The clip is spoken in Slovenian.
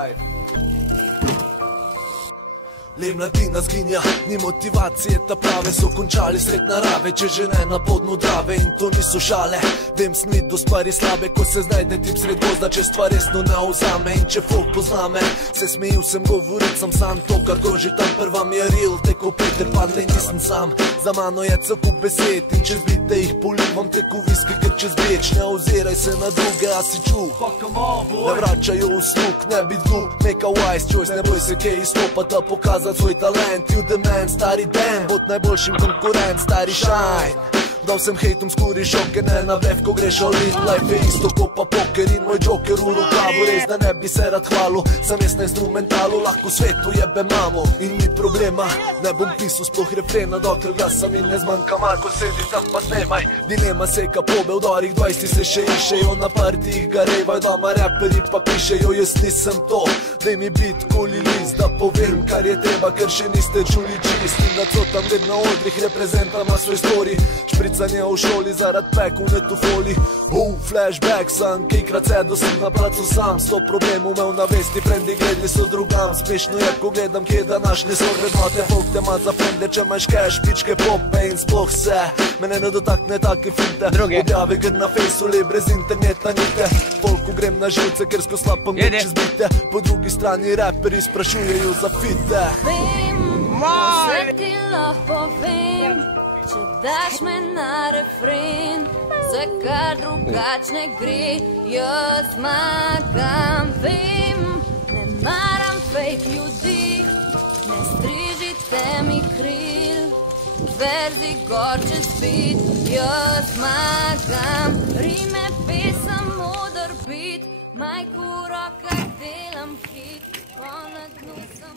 life. Le mladina zginja, ni motivacije ta prave, so končali sred narave, če že ne na podnu Drave. In to niso šale, vem snit do stvari slabe, ko se znajde tip sred gozda, če stvar resno ne vzame. In če folk pozna me, se smejil sem govorit, sam to, kar kroži tam prva mi je real, teko Peter Pan, ne nisem sam. Za mano je cel kup besed in čez bite jih polivam, teko viski, ker čez beč. Ne oziraj se na druge, a si čuv, ne vračajo v sluk, ne bi glup, make a wise choice, ne boj se kaj izstopata, pokazat svoj talent. You the man, stari Dan, bod najboljšim konkurent, stari Shine. Dal sem hejtom skuri šoke, ne na vef, ko greš all in. Life je isto ko pa poker in moj joker v rokavu. Res da ne bi se rad hvalil, sem jaz na instrumentalu, lahko svetu jebe mamo. In ni problema, ne bom pisal sploh refrena, dokler glasa mi ne zmanjka. Marko sedi tam pa snemaj, dilema se kapobe, v dorih 20 se še išejo, na partijih garevajo, doma raperi pa pišejo, jaz nisem to. Daj mi bit koli list, da povem, kar je treba, ker še niste čuli čist. In da co tam ved na odrih reprezentama svoj story. Špricanje v šoli zarad peku, ne tu foli. Flashback sam, kejkrat sedo sem na placu sam. 100 problemov imel na vesti, frendi gledli so drugam. Smešno je, ko gledam, kje današnje so vrednote. Folk te ima za frende, če imaš cash, pičke pope in sploh se mene ne dotakne take finte. Objave gr na fejsu, le brez interneta nite. Folku grem na živce, ker sko slapam gr čez bite. Po drugi strani raperi sprašujejo za fite. Vem, vse ti lahko povem, če daš me na refren, za kar drugačne gre, jaz zmagam. Vem, ne maram fake ljudi, ne strižite mi kril, verzi gor čez bit, jaz zmagam. Rime, pesem, moder bit, majku v rokah delam hit, ko na dnu sem